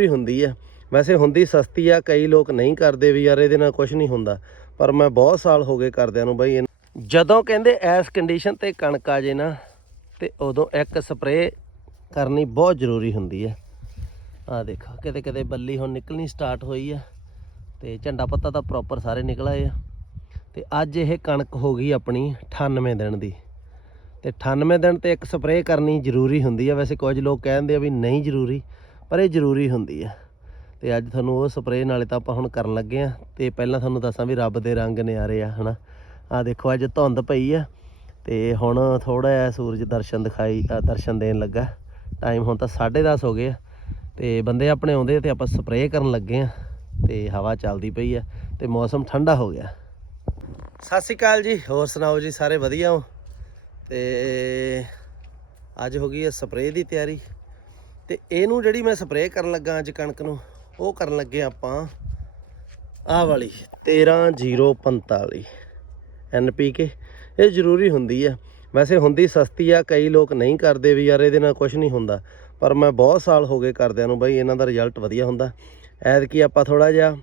ਵੀ ਹੁੰਦੀ ਆ। ਵੈਸੇ ਹੁੰਦੀ ਸਸਤੀ ਆ, ਕਈ ਲੋਕ ਨਹੀਂ ਕਰਦੇ ਵੀ ਯਾਰ ਇਹਦੇ ਨਾਲ ਕੁਝ ਨਹੀਂ ਹੁੰਦਾ। ਪਰ ਮੈਂ ਬਹੁਤ ਸਾਲ ਹੋ ਗਏ ਕਰਦਿਆਂ ਨੂੰ ਬਾਈ ਜਦੋਂ ਕਹਿੰਦੇ ਐਸ ਕੰਡੀਸ਼ਨ ਤੇ ਕਣਕ ਆ ਜੇ ਨਾ, ਤੇ ਉਦੋਂ ਇੱਕ ਸਪਰੇਅ ਕਰਨੀ ਬਹੁਤ ਜ਼ਰੂਰੀ ਹੁੰਦੀ ਆ। ਆ ਦੇਖੋ, ਕਿਤੇ ਕਿਤੇ ਬੱਲੀ ਹੁਣ ਨਿਕਲਣੀ ਸਟਾਰਟ ਹੋਈ ਆ, ਤੇ ਝੰਡਾ ਪੱਤਾ ਤਾਂ ਪ੍ਰੋਪਰ ਸਾਰੇ ਨਿਕਲ ਆਏ ਆ। ਤੇ ਅੱਜ ਇਹ ਕਣਕ ਹੋ ਗਈ ਆਪਣੀ 98 ਦਿਨ ਦੀ। ਤੇ 98 ਦਿਨ ਤੇ ਇੱਕ ਸਪਰੇਅ ਕਰਨੀ ਜ਼ਰੂਰੀ ਹੁੰਦੀ ਆ। ਵੈਸੇ ਕੁਝ ਲੋਕ ਕਹਿੰਦੇ ਆ ਵੀ ਨਹੀਂ ਜ਼ਰੂਰੀ। ਪਰ ਇਹ ਜ਼ਰੂਰੀ ਹੁੰਦੀ ਆ। ਤੇ ਅੱਜ ਤੁਹਾਨੂੰ ਉਹ ਸਪਰੇਅ ਨਾਲੇ ਤਾਂ ਆਪਾਂ ਹੁਣ ਕਰਨ ਲੱਗੇ ਆ। ਤੇ ਪਹਿਲਾਂ ਤੁਹਾਨੂੰ ਦੱਸਾਂ ਵੀ ਰੱਬ ਦੇ ਰੰਗ ਨਿਆਰੇ ਆ, ਹਨਾ। ਆ ਦੇਖੋ, ਅੱਜ ਧੁੰਦ ਪਈ ਆ। ਤੇ ਹੁਣ ਥੋੜਾ ਜਿਹਾ ਸੂਰਜ ਦਰਸ਼ਨ ਦਿਖਾਈ ਦਰਸ਼ਨ ਦੇਣ ਲੱਗਾ। ਟਾਈਮ ਹੁਣ ਤਾਂ 10:30 ਹੋ ਗਏ ਆ। ਤੇ ਬੰਦੇ ਆਪਣੇ ਆਉਂਦੇ ਤੇ ਆਪਾਂ ਸਪਰੇਅ ਕਰਨ ਲੱਗੇ ਆ। ਤੇ ਹਵਾ ਚੱਲਦੀ ਪਈ ਆ ਤੇ ਮੌਸਮ ਠੰਡਾ ਹੋ ਗਿਆ। ਸਤਿ ਸ਼੍ਰੀ ਅਕਾਲ ਜੀ। ਹੋਰ ਸੁਣਾਓ ਜੀ? ਸਾਰੇ ਵਧੀਆ ਹੋ? ਤੇ ਅੱਜ ਹੋ ਗਈ ਹੈ ਸਪਰੇਅ ਦੀ ਤਿਆਰੀ। ਤੇ ਇਹਨੂੰ ਜਿਹੜੀ ਮੈਂ ਸਪਰੇਅ ਕਰਨ ਲੱਗਾ ਅੱਜ ਕਣਕ ਨੂੰ, ਉਹ ਕਰਨ ਲੱਗੇ ਆਪਾਂ ਆਹ ਵਾਲੀ 13045 ਐਨਪੀਕੇ ਇਹ ਜ਼ਰੂਰੀ ਹੁੰਦੀ ਆ। ਵੈਸੇ ਹੁੰਦੀ ਸਸਤੀ ਆ, ਕਈ ਲੋਕ ਨਹੀਂ ਕਰਦੇ ਵੀ ਯਾਰ ਇਹਦੇ ਨਾਲ ਕੁਝ ਨਹੀਂ ਹੁੰਦਾ। ਪਰ ਮੈਂ ਬਹੁਤ ਸਾਲ ਹੋ ਗਏ ਕਰਦਿਆਂ ਨੂੰ ਬਾਈ ਇਹਨਾਂ ਦਾ ਰਿਜ਼ਲਟ ਵਧੀਆ ਹੁੰਦਾ। ਐਤਕੀ ਆਪਾਂ ਥੋੜਾ ਜਿਹਾ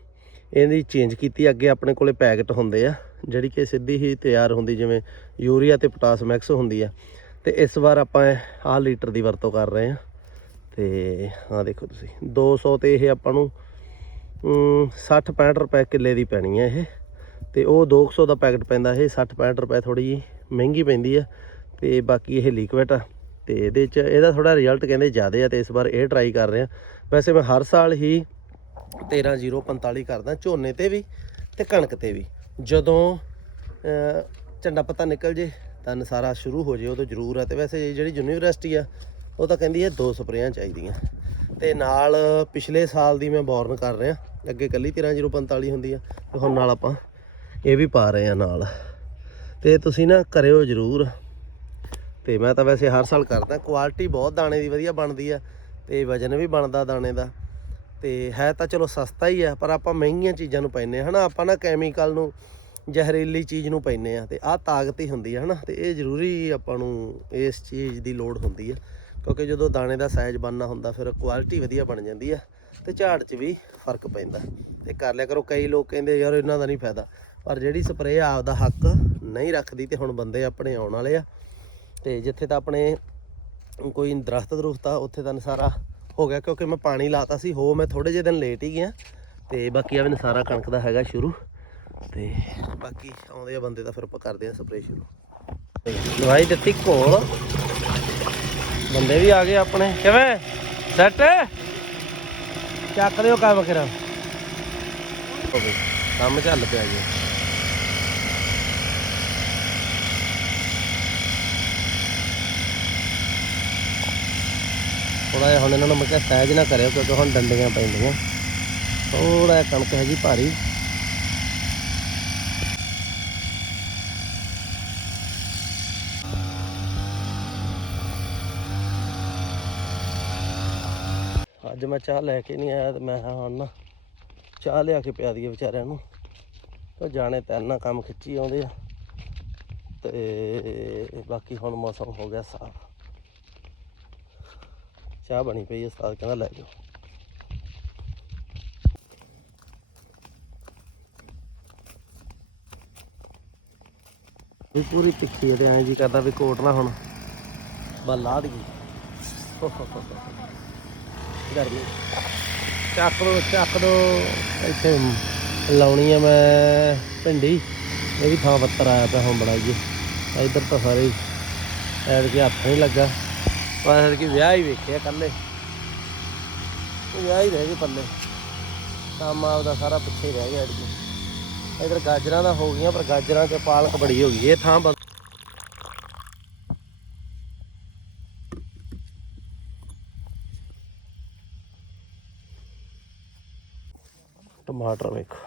ਇਹਦੀ ਚੇਂਜ ਕੀਤੀ, ਅੱਗੇ ਆਪਣੇ ਕੋਲੇ ਪੈਕਟ ਹੁੰਦੇ ਆ, ਜਿਹੜੀ ਕਿ ਸਿੱਧੀ ਹੀ ਤਿਆਰ ਹੁੰਦੀ, ਜਿਵੇਂ ਯੂਰੀਆ ਤੇ ਪੋਟਾਸ ਮਿਕਸ ਹੁੰਦੀ ਆ। ਤੇ ਇਸ ਵਾਰ ਆਪਾਂ ਆਹ ਲੀਟਰ ਦੀ ਵਰਤੋਂ ਕਰ ਰਹੇ ਆ। ਤੇ ਆਹ ਦੇਖੋ ਤੁਸੀਂ 200 ਤੇ ਇਹ ਆਪਾਂ ਨੂੰ 60 65 ਰੁਪਏ ਕਿੱਲੇ ਦੀ ਪੈਣੀ ਹੈ ਇਹ। ਤੇ ਉਹ 200 ਦਾ ਪੈਕਟ ਪੈਂਦਾ ਇਹ 60 65 ਰੁਪਏ ਥੋੜੀ ਜੀ ਮਹਿੰਗੀ ਪੈਂਦੀ ਆ। ਤੇ ਬਾਕੀ ਇਹ ਲਿਕਵਿਡ ਆ। ਤੇ ਇਹਦੇ ਚ ਇਹਦਾ ਥੋੜਾ ਰਿਜ਼ਲਟ ਕਹਿੰਦੇ ਜ਼ਿਆਦਾ ਆ ਤੇ ਇਸ ਵਾਰ ਇਹ ਟਰਾਈ ਕਰ ਰਹੇ ਆ। ਵੈਸੇ ਮੈਂ ਹਰ ਸਾਲ ਹੀ 13045 ਕਰਦਾ, ਝੋਨੇ ਤੇ ਵੀ ਤੇ ਕਣਕ ਤੇ ਵੀ। ਜਦੋਂ ਝੰਡਾ ਪੱਤਾ ਨਿਕਲ ਜੇ, ਤਾਂ ਸਾਰਾ ਸ਼ੁਰੂ ਹੋ ਜੇ, ਉਦੋਂ ਜ਼ਰੂਰ ਆ। ਤੇ ਵੈਸੇ ਜਿਹੜੀ ਯੂਨੀਵਰਸਿਟੀ ਆ ਉਹ ਤਾਂ ਕਹਿੰਦੀ ਹੈ ਦੋ ਸਪਰੇਆਂ ਚਾਹੀਦੀਆਂ। ਤੇ ਨਾਲ ਪਿਛਲੇ ਸਾਲ ਦੀ ਮੈਂ ਬੋਰਨ ਕਰ ਰਿਹਾ। ਅੱਗੇ ਕੱਲੀ 13045 ਹੁੰਦੀ ਆ ਤੇ ਹੁਣ ਨਾਲ ਆਪਾਂ ਇਹ ਵੀ ਪਾ ਰਹੇ ਆ ਨਾਲ। ਤੇ ਤੁਸੀਂ ਨਾ ਕਰਿਓ ਜ਼ਰੂਰ। ਤੇ ਮੈਂ ਤਾਂ ਵੈਸੇ ਹਰ ਸਾਲ ਕਰਦਾ ਕੁਆਲਿਟੀ ਬਹੁਤ ਦਾਣੇ ਦੀ ਵਧੀਆ ਬਣਦੀ ਆ, ਤੇ ਵਜਨ ਵੀ ਬਣਦਾ ਦਾਣੇ ਦਾ। ਤੇ ਹੈ ਤਾਂ ਚਲੋ ਸਸਤਾ ਹੀ ਆ, ਪਰ ਆਪਾਂ ਮਹਿੰਗੀਆਂ ਚੀਜ਼ਾਂ ਨੂੰ ਪੈਨੇ ਹਨਾ? ਆਪਾਂ ਨਾ ਕੈਮੀਕਲ ਨੂੰ, ਜ਼ਹਿਰੀਲੀ ਚੀਜ਼ ਨੂੰ ਪੈਨੇ ਆ ਤੇ ਆਹ ਤਾਕਤ ਹੀ ਹੁੰਦੀ ਆ, ਹਨਾ? ਤੇ ਇਹ ਜ਼ਰੂਰੀ ਆਪਾਂ ਨੂੰ ਇਸ ਚੀਜ਼ ਦੀ ਲੋੜ ਹੁੰਦੀ ਆ। ਕਿਉਂਕਿ ਜਦੋਂ ਦਾਣੇ ਦਾ ਸਾਈਜ਼ ਬਣਨਾ ਹੁੰਦਾ, ਫਿਰ ਕੁਆਲਿਟੀ ਵਧੀਆ ਬਣ ਜਾਂਦੀ ਆ ਤੇ ਝਾੜ 'ਚ ਵੀ ਫ਼ਰਕ ਪੈਂਦਾ। ਤੇ ਕਰ ਲਿਆ ਕਰੋ, ਕਈ ਲੋਕ ਕਹਿੰਦੇ ਯਾਰ ਇਹਨਾਂ ਦਾ ਨਹੀਂ ਫਾਇਦਾ। ਪਰ ਜਿਹੜੀ ਸਪਰੇਅ ਆਪਦਾ ਹੱਕ ਨਹੀਂ ਰੱਖਦੀ ਤੇ ਹੁਣ ਬੰਦੇ ਆਪਣੇ ਆਉਣ ਵਾਲੇ ਆ, ਤੇ ਜਿੱਥੇ ਤਾਂ ਆਪਣੇ ਕੋਈ ਦਰਖਤ ਦਰੁਖਤ ਆ, ਉੱਥੇ ਤਾਂ ਨਸਾਰਾ ਹੋ ਗਿਆ। ਕਿਉਂਕਿ ਮੈਂ ਪਾਣੀ ਲਾਤਾ ਸੀ, ਹੋ ਮੈਂ ਥੋੜੇ ਜਿਹੇ ਦਿਨ ਲੇਟ ਹੀ ਗਿਆ ਤੇ ਬਾਕੀ ਆ ਵੀ ਨਸਾਰਾ ਕਣਕ ਦਾ ਹੈਗਾ ਸ਼ੁਰੂ। ਤੇ ਬਾਕੀ ਆਉਂਦੇ ਆ ਬੰਦੇ ਤਾਂ ਫਿਰ ਆਪਾਂ ਕਰਦੇ ਆ ਸਪਰੇਅ ਸ਼ੁਰੂ। ਦਵਾਈ ਦਿੱਤੀ ਘੋਲ। ਬੰਦੇ ਵੀ ਆ ਗਏ ਆਪਣੇ। ਕਿਵੇਂ? ਸੈੱਟ ਚੱਕ ਦਿਓ ਕੰਮ ਕਰਾਂ ਕੰਮ ਚੱਲ ਪਿਆ ਜੀ। ਥੋੜਾ ਜਿਹਾ ਹੁਣ ਇਹਨਾਂ ਨੂੰ ਮੈਂ ਕਿਹਾ ਸਹਿਜ ਨਾ ਕਰਿਓ ਕਿਉਂਕਿ ਹੁਣ ਡੰਡੀਆਂ ਪੈਂਦੀਆਂ। ਥੋੜਾ ਜਿਹਾ ਕਣਕ ਹੈਗੀ ਭਾਰੀ। ਅੱਜ ਮੈਂ ਚਾਹ ਲੈ ਕੇ ਨਹੀਂ ਆਇਆ ਤੇ ਮੈਂ ਕਿਹਾ ਹੁਣ ਨਾ, ਚਾਹ ਲਿਆ ਕੇ ਪਿਆ ਦਈਏ ਵਿਚਾਰਿਆਂ ਨੂੰ। ਉਹ ਜਾਣੇ ਤੈਨਾਂ ਕੰਮ ਖਿੱਚੀ ਆਉਂਦੇ ਆ। ਤੇ ਬਾਕੀ ਹੁਣ ਮੌਸਮ ਹੋ ਗਿਆ ਸਾਫ਼। ਚਾਹ ਬਣੀ ਪਈ ਹੈ ਉਸਤਾਦ ਕਹਿੰਦਾ ਲੈ ਜਾਓ। ਇਹ ਪੂਰੀ ਤਿੱਖੀ ਹੈ ਤੇ ਐਂ ਜੀ ਕਰਦਾ ਵੀ ਕੋਟ ਨਾ ਹੁਣ। ਬਸ ਲਾ ਦਈਏ। ਗਰਮੀ ਚੱਕ ਦੋ ਚੱਕ ਦੋ। ਇੱਥੇ ਲਾਉਣੀ ਆ ਮੈਂ ਭਿੰਡੀ। ਇਹ ਵੀ ਥਾਂ ਪੱਤਰ ਆਇਆ ਪਿਆ ਹੁਣ ਬਣਾਈਏ। ਇੱਧਰ ਤਾਂ ਸਾਰੇ ਹੀ। ਐਡ ਕੇ ਹੱਥ ਨਹੀਂ ਲੱਗਾ। ਪਰ ਕਿ ਵਿਆਹ ਹੀ ਵੇਖਿਆ ਕੱਲੇ। ਵਿਆਹ ਹੀ ਰਹਿ ਗਏ ਪੱਲੇ। ਕੰਮ ਆਪਦਾ ਸਾਰਾ ਪਿੱਛੇ ਰਹਿ ਗਿਆ ਐਡ ਇਧਰ ਗਾਜਰਾਂ ਦਾ ਹੋ ਗਈਆਂ, ਪਰ ਗਾਜਰਾਂ 'ਚ ਪਾਲਕ ਬੜੀ ਹੋ ਗਈ। ਇਹ ਥਾਂ ਟਮਾਟਰ ਵੇਖੋ।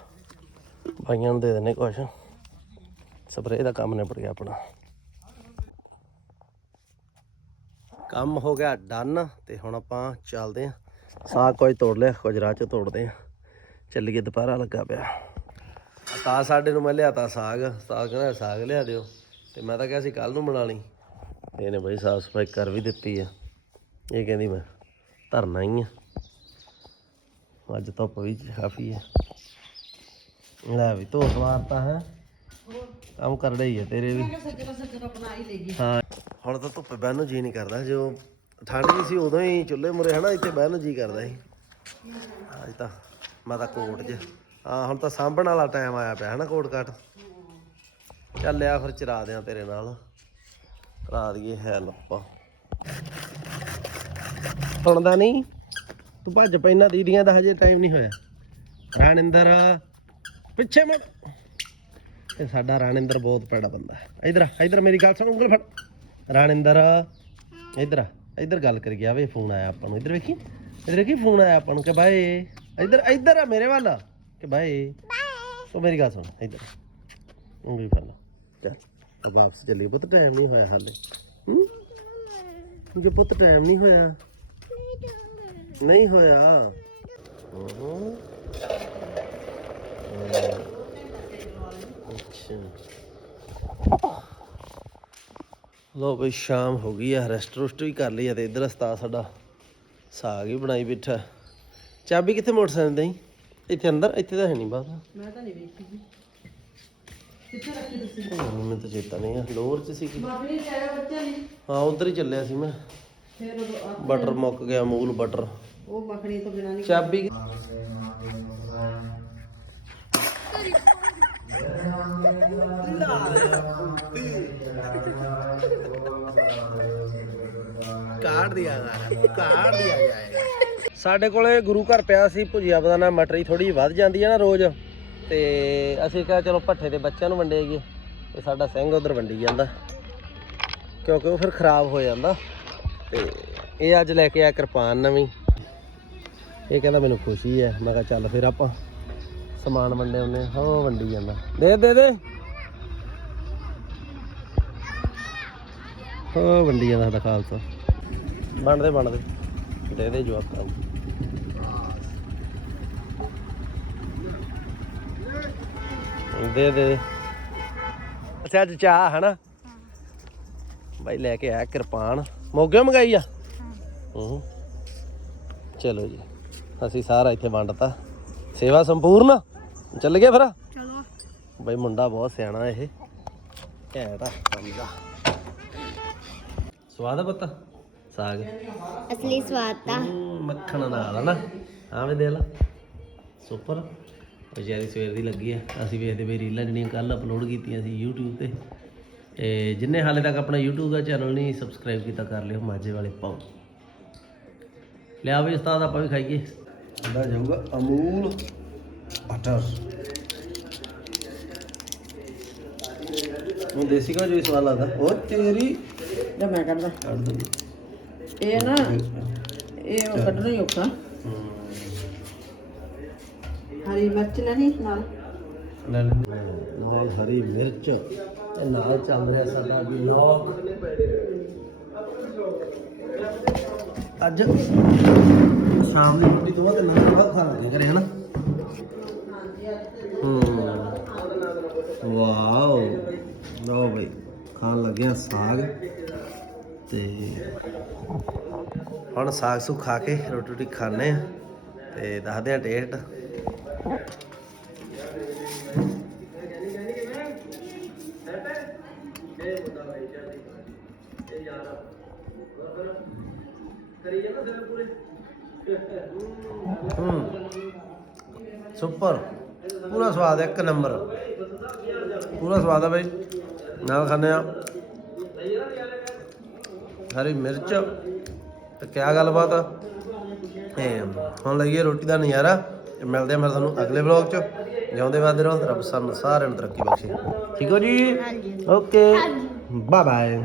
ਭਾਈਆਂ ਨੂੰ ਦੇ ਦਿੰਨੇ ਕੁਛ। ਸਪਰੇਅ ਦਾ ਕੰਮ ਨਿਬੜ ਗਿਆ ਆਪਣਾ। ਕੰਮ ਹੋ ਗਿਆ ਡਨ ਤੇ ਹੁਣ ਆਪਾਂ ਚੱਲਦੇ ਆਂ। ਸਾਗ ਕੁਝ ਤੋੜ ਲਿਆ, ਕੁਝ ਰਾਹ ਚ ਤੋੜਦੇ ਆਂ। ਚੱਲੀਏ ਦੁਪਹਿਰਾ ਲੱਗਾ ਪਿਆ। ਤਾਂ ਸਾਡੇ ਨੂੰ ਮੈਂ ਲਿਆਤਾ ਸਾਗ। ਸਾਗ ਕਹਿੰਦਾ ਸਾਗ ਲਿਆ ਦਿਓ। ਤੇ ਮੈਂ ਤਾਂ ਕਿਹਾ ਸੀ ਕੱਲ ਨੂੰ ਬਣਾ ਲਈ। ਇਹਨੇ ਬਈ ਸਾਫ਼ ਸਫ਼ਾਈ ਕਰ ਵੀ ਦਿੱਤੀ ਆ। ਇਹ ਕਹਿੰਦੀ ਮੈਂ ਧਰਨਾ ਹੀ ਆ। ਅੱਜ ਧੁੱਪ ਵੀ ਕਾਫੀ ਹੈ। ਲੈ ਵੀ ਧੋ ਸਵਾਰਤਾ ਹੈ। ਕੰਮ ਕਰ ਰਹੀ ਹੈ ਤੇਰੇ ਵੀ। ਸੱਜਣਾ ਹਾਂ। ਹੁਣ ਤਾਂ ਧੁੱਪੇ ਬਹਿਣ ਨੂੰ ਜੀ ਨਹੀਂ ਕਰਦਾ, ਜੋ ਠੰਡ ਜੀ ਸੀ ਉਦੋਂ ਹੀ ਚੁੱਲ੍ਹੇ ਮੁਰੇ ਹਨਾ, ਇੱਥੇ ਬਹਿਣ ਨੂੰ ਜੀ ਕਰਦਾ ਸੀ। ਅੱਜ ਤਾਂ ਮਾਤਾ ਕੋਟ 'ਚ। ਹਾਂ, ਹੁਣ ਤਾਂ ਸਾਂਭਣ ਵਾਲਾ ਟਾਈਮ ਆਇਆ ਪਿਆ ਹਨਾ ਕੋਟ ਕੱਟ। ਚੱਲ ਆ ਫਿਰ ਚਰਾ ਦਿਆਂ ਤੇਰੇ ਨਾਲ। ਕਰਾ ਦਈਏ ਹੈ ਸੁਣਦਾ ਨਹੀਂ? ਤੂੰ ਭੱਜ ਪੈਣਾ ਦੀਦੀਆਂ ਦਾ ਹਜੇ ਟਾਈਮ ਨਹੀਂ ਹੋਇਆ। ਰਾਣਿੰਦਰ, ਪਿੱਛੇ ਮੁੜ। ਇਹ ਸਾਡਾ ਰਾਣਿੰਦਰ ਬਹੁਤ ਪੈੜਾ ਬੰਦਾ ਹੈ। ਇਧਰ ਇਧਰ ਮੇਰੀ ਗੱਲ ਸੁਣ, ਉਂਗਲ ਫੜ। ਰਾਣਿੰਦਰ, ਇਧਰ ਆ, ਇਧਰ ਗੱਲ ਕਰ ਗਿਆ ਵੇ ਫੋਨ ਆਇਆ ਆਪਾਂ ਨੂੰ। ਇਧਰ ਵੇਖੀ? ਇਧਰ ਵੇਖੀ ਫੋਨ ਆਇਆ ਆਪਾਂ ਨੂੰ ਕਿ ਬਾਏ। ਇਧਰ ਇਧਰ ਆ ਮੇਰੇ ਵੱਲ। ਕਿ ਬਾਏ। ਤੂੰ ਮੇਰੀ ਗੱਲ ਸੁਣ, ਇਧਰ ਉਂਗਲੀ ਫੜ ਚੱਲ ਆ ਵਾਪਸ ਚੱਲੀ ਪੁੱਤ ਟਾਈਮ ਨਹੀਂ ਹੋਇਆ ਹਾਲੇ। ਹੂੰ? ਜੇ ਪੁੱਤ ਟਾਈਮ ਨਹੀਂ ਹੋਇਆ। ਨਹੀਂ ਹੋਇਆ। ਲੋ ਬਈ ਸ਼ਾਮ ਹੋ ਗਈ ਆ। ਰੈਸਟ ਰੁਸਟ ਵੀ ਕਰ ਲਈ ਆ ਤੇ ਇਧਰ ਉਸਤਾਦ ਸਾਡਾ ਸਾਗ ਵੀ ਬਣਾਈ ਬੈਠਾ। ਚਾਬੀ ਕਿੱਥੇ ਮੋਟਰਸਾਈਕਲ ਦੀ? ਇੱਥੇ ਅੰਦਰ? ਇੱਥੇ ਤਾਂ ਹੈ ਨਹੀਂ ਬਾਹਰ। ਮੈਂ ਤਾਂ ਨਹੀਂ ਵੇਖੀ ਜੀ। ਕਿੱਥੇ ਰੱਖੀ ਤੁਸੀਂ? ਮੈਨੂੰ ਤਾਂ ਚੇਤਾ ਨਹੀਂ ਆ। ਲੋਰ ਚ ਸੀ ਕਿ ਬਾਬਲੀ ਤੇ ਆਇਆ ਬੱਚਾ ਨਹੀਂ ਹਾਂ ਉਧਰ ਹੀ ਚੱਲਿਆ ਸੀ ਮੈਂ। ਫਿਰ ਉਹ ਆ- ਬਟਰ ਮੁੱਕ ਗਿਆ ਅਮੂਲ ਬਟਰ। ਉਹ ਮੱਖਣੀ ਤੋਂ ਬਿਨਾਂ ਨਹੀਂ ਚਾਬੀ ਕਾੜ ਦਿਆ ਕਾੜ ਦਿਆ ਜਾਏਗਾ ਸਾਡੇ ਕੋਲੇ ਗੁਰੂ ਘਰ ਪਿਆ ਸੀ ਭੁਜੀਆ ਬਦਾਨਾ ਮਟਰੀ ਥੋੜੀ ਵੱਧ ਜਾਂਦੀ ਹੈ ਨਾ ਰੋਜ਼। ਤੇ ਅਸੀਂ ਕਿਹਾ ਚਲੋ ਭੱਠੇ ਦੇ ਬੱਚਿਆਂ ਨੂੰ ਵੰਡੇਗੇ ਤੇ ਸਾਡਾ ਸਿੰਘ ਉਧਰ ਵੰਡੀ ਜਾਂਦਾ। ਕਿਉਂਕਿ ਉਹ ਫਿਰ ਖਰਾਬ ਹੋ ਜਾਂਦਾ। ਤੇ ਇਹ ਅੱਜ ਲੈ ਕੇ ਆਇਆ ਕਿਰਪਾਨ ਨਵੀਂ। ਇਹ ਕਹਿੰਦਾ ਮੈਨੂੰ ਖੁਸ਼ੀ ਹੈ। ਮੈਂ ਕਿਹਾ ਚੱਲ ਫਿਰ ਆਪਾਂ ਸਮਾਨ ਵੰਡੇ ਉਹਨੇ ਹਾਂ। ਵੰਡੀ ਜਾਂਦਾ। ਦੇ ਦੇ ਦੇ। ਹੋ ਵੰਡੀ ਜਾਂਦਾ ਸਾਡਾ ਖਾਲਸਾ। ਵੰਡਦੇ ਵੰਡਦੇ ਦੇ। ਦੇ ਜਵਾਕਾਂ ਨੂੰ ਦੇ ਦੇ ਦੇ। ਅੱਛਾ ਅੱਜ ਚਾਹ ਹਨਾ ਬਾਈ ਲੈ ਕੇ ਆਇਆ ਕਿਰਪਾਨ। ਮੋਗੇ ਮੰਗਾਈ ਆ? ਹੂੰ। ਚਲੋ ਜੀ ਅਸੀਂ ਸਾਰਾ ਇੱਥੇ ਵੰਡਤਾ। ਸੇਵਾ ਸੰਪੂਰਨ? ਚੱਲ ਗਿਆ ਫਿਰ? ਚਲੋ ਬਈ ਮੁੰਡਾ ਬਹੁਤ ਸਿਆਣਾ ਇਹ। ਘੈਂਟ ਆ ਸਮਝਾ। ਸਵਾਦ ਆ ਪਤਾ? ਸਾਗ? ਅਸਲੀ ਸਵਾਦ ਤਾਂ। ਹੂੰ, ਮੱਖਣ ਨਾਲ ਆ ਨਾ। ਹਾਂ ਵੀ ਦੇ ਲਾ। ਸੁਪਰ। ਵਿਚਾਰੀ ਸਵੇਰ ਦੀ ਲੱਗੀ ਆ। ਅਸੀਂ ਵੇਖਦੇ ਵੀ ਰੀਲਾਂ ਜਿਹੜੀਆਂ ਕੱਲ ਅਪਲੋਡ ਕੀਤੀਆਂ ਸੀ YouTube ਤੇ। ਤੇ ਜਿੰਨੇ ਹਾਲੇ ਤੱਕ ਆਪਣਾ YouTube ਦਾ ਚੈਨਲ ਨਹੀਂ ਸਬਸਕ੍ਰਾਈਬ ਕੀਤਾ ਕਰ ਲਿਓ ਮਾਝੇ ਵਾਲੇ ਪਾਓ। ਲਿਆ ਵੀ ਉਸਤਾਦ ਆਪਾਂ ਵੀ ਖਾਈਏ। ਅੰਦਰ ਜਾਊਗਾ ਅਮੂਲ ਬਟਰ ਉਹ ਦੇਸੀ ਕਾ ਜੋ ਹੀ ਸਵਾਦ ਲੱਗਦਾ। ਉਹ ਤੇਰੀ ਲੈ ਮੈਂ ਕਰਦਾ। ਕੱਢ ਦੋ। ਇਹ ਨਾ ਇਹ ਉਹ ਕੱਢਣਾ ਹੀ ਔਖਾ। ਹਰੀ ਮਿਰਚ ਲੈਣੀ ਨਾਲ? ਲੈ ਲੈ। ਨਾਲ ਹਰੀ ਮਿਰਚ। ਤੇ ਨਾਲ ਚੱਲ ਰਿਹਾ ਸਾਡਾ ਵਲੌਗ ਅੱਜ ਸ਼ਾਮ ਦੀ ਰੋਟੀ ਤੋਂ ਬਾਅਦ ਨਾਲ ਬਾਅਦ ਖਾ ਲਾਂਗੇ ਘਰੇ ਹਨਾ? ਹੂੰ। ਵਾਓ। ਲਓ ਬਈ, ਖਾਣ ਲੱਗਿਆ ਸਾਗ ਤੇ ਹੁਣ ਸਾਗ ਸੁ ਖਾ ਕੇ ਰੋਟੀ ਰੋਟੀ ਖਾਣੇ ਆ ਤੇ ਦੱਸਦੇ ਆ ਟੇਸਟ ਹੂੰ। ਸੁਪਰ। ਪੂਰਾ ਸਵਾਦ ਇੱਕ ਨੰਬਰ। ਪੂਰਾ ਸਵਾਦ ਆ ਬਈ। ਨਾਲ ਖਾਂਦੇ ਆ। ਹਰੀ ਮਿਰਚ। ਤੇ ਕਿਆ ਗੱਲਬਾਤ ਆ? ਤੇ ਹੁਣ ਲਈਏ ਰੋਟੀ ਦਾ ਨਜ਼ਾਰਾ। ਤੇ ਮਿਲਦੇ ਆ ਮੈਂ ਤੁਹਾਨੂੰ ਅਗਲੇ ਵਲੌਗ 'ਚ। ਜਿਉਂਦੇ ਵਾਦੇ ਰਹੋ ਰੱਬ ਸਾਨੂੰ ਸਾਰਿਆਂ ਨੂੰ ਤਰੱਕੀ ਬਖਸ਼ੇ। ਠੀਕ ਹੋ ਜੀ? Okay bye bye